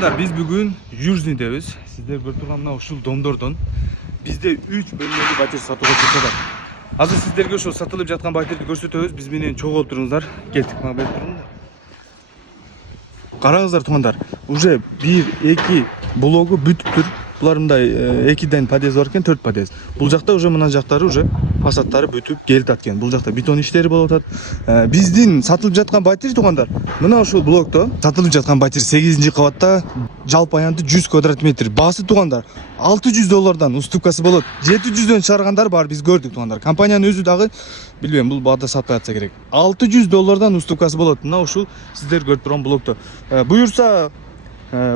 Туугандар, биз бүгүн Южныйдебиз. Сиздер көрүп турган ушул домдордон бизде 3 бөлмөлүү батир сатууга чыкты. Азыр сиздерге ошо сатылып жаткан батирди көрсөтөбүз. Биз менен чогулуп туруңуздар. Кеттик, мага берип туруңдар. Караңыздар туугандар, уже 1-2 блогу бүтүптүр. Булар мындай 2ден подъезд бар экен, 4 подъезд. Бул жакта уже мына жактары уже фасадтары бүтүп келип аткан. Бул жакта бетон иштери болуп атат. Биздин сатылып жаткан батир туугандар, мына ушул блокто сатылып жаткан батир 8-кабатта, жалпы аянты 100 квадрат метр. Баасы туугандар $600 уступкасы болот. 700дөн чыгаргандар бар, биз көрдүк туугандар. Компаниянын өзү дагы билбейм, бул баада сатпай атса керек. $600 уступкасы болот. Мына ушул сиздер көрүп турган блокто. Буюрса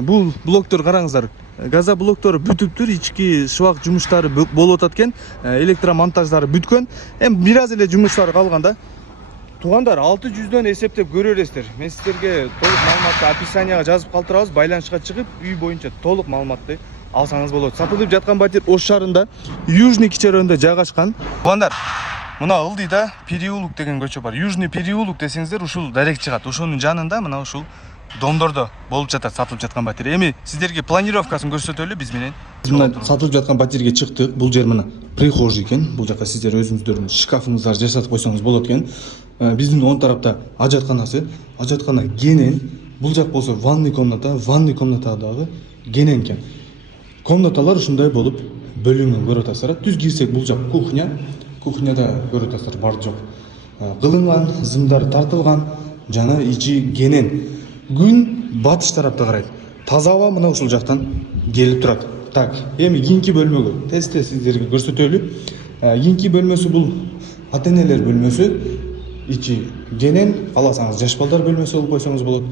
бул блоктор караңыздар. Газоблоктору бүтүптүр, ички шыбак жумуштары болуп атат экен, электромонтаждары бүткөн. Эми бир аз эле жумуштары калган. Туугандар, 600дөн эсептеп көрө бересиздер. Мен сиздерге толук маалыматты описанияга жазып калтырабыз. Байланышка чыгып, үй боюнча толук маалыматты алсаңыз болот. Сатылып жаткан батир Ош шаарында, Южный кичи районунда жайгашкан. Туугандар, мына Ылдыйда переулок деген көчө бар. Южный переулок десеңиздер, ушул дарек чыгат. Ошонун жанында мына ушул домдордо болуп жатат сатылып жаткан батир. Эми сиздерге планировкасын көрсөтөлү биз менен. Мына сатылып жаткан батирге чыктык. Бул жер мына прихожий экен. Бул жака сиздер өзүңүздөрдүн шкафыңыздарды жасатып койсоңуз болот экен. Биздин оң тарапта ажатканасы, ажаткана кенен. Бул жак болсо ванный комната дагы кенен экен. Комнаталар ушундай болуп бөлүнгөн, көрүп атасыздар. Түз кирсек бул жак кухня. Кухняда көрүп атасыздар, бар жок кылынган, зымдар тартылган, жана ичи кенен. Күн батыш тарапта карайт. Таза аба мына ушул жактан келип турат. Так, эми кийинки бөлмөгө тез сиздерге көрсөтөлү. Кийинки бөлмөсү бул ата-энелер бөлмөсү. Ичи кенен, кааласаңыз жаш балдар бөлмөсү болуп койсоңуз болот.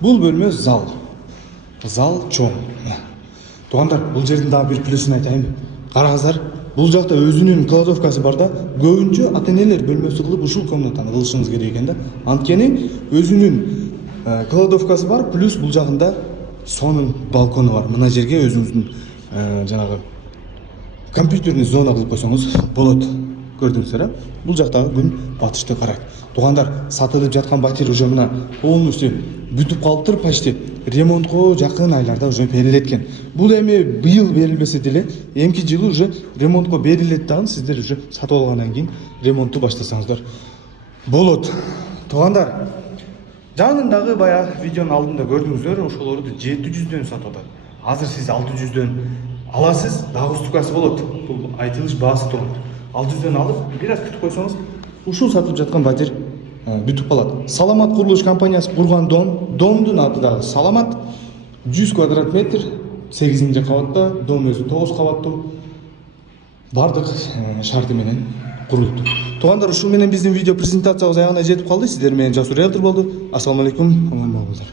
Бул бөлмө зал. Зал чоң. Туугандар, бул жердин дагы бир плюсун айтайын. Караңыздар, бул жакта өзүнүн кладовкасы бар да, көбүнчө ата-энелер бөлмөсү кылып ушул комнатаны кылышыңыз керек экен да. Анткени өзүнүн кладовкасы бар, плюс бул жагында сонун балкону бар. Мына жерге өзүңүздүн жанагы компьютерный зона кылып койсоңуз болот. Көрдүңүздөр, бул жактагы күн батышты карайт. Туугандар, сатылып жаткан батир уже мына полностью бүтүп калыптыр, почти ремонтко жакын айларда уже берилет экен. Бул эми быйыл берилбесе деле, эмки жылы уже ремонтко берилет дагы, сиздер уже сатып алгандан кийин ремонтту баштасаңыздар болот. Туугандар, жанындагы баягы видеонун алдында көрдүңүздөр, ошолорду 700дөн сатып атат. Азыр сиз 600дөн аласыз, дагы уступкасы болот. Бул айтылыш баасы туугандар. 600дөн алып, бир аз күтүп койсоңуз, ушул сатылып жаткан батир бүтүп калат. Саламат курулуш компаниясы курган домдун аты дагы Саламат. 100 квадрат метр, 8-кабатта, дом өзү 9 кабаттуу. Бардык шарты менен курулупту. Туугандар, ушул менен биздин видео презентациябыз аягына жетип калды. Сиздер менен Жасур Риэлтор болду. Ассаламу алейкум, аман болуңуздар.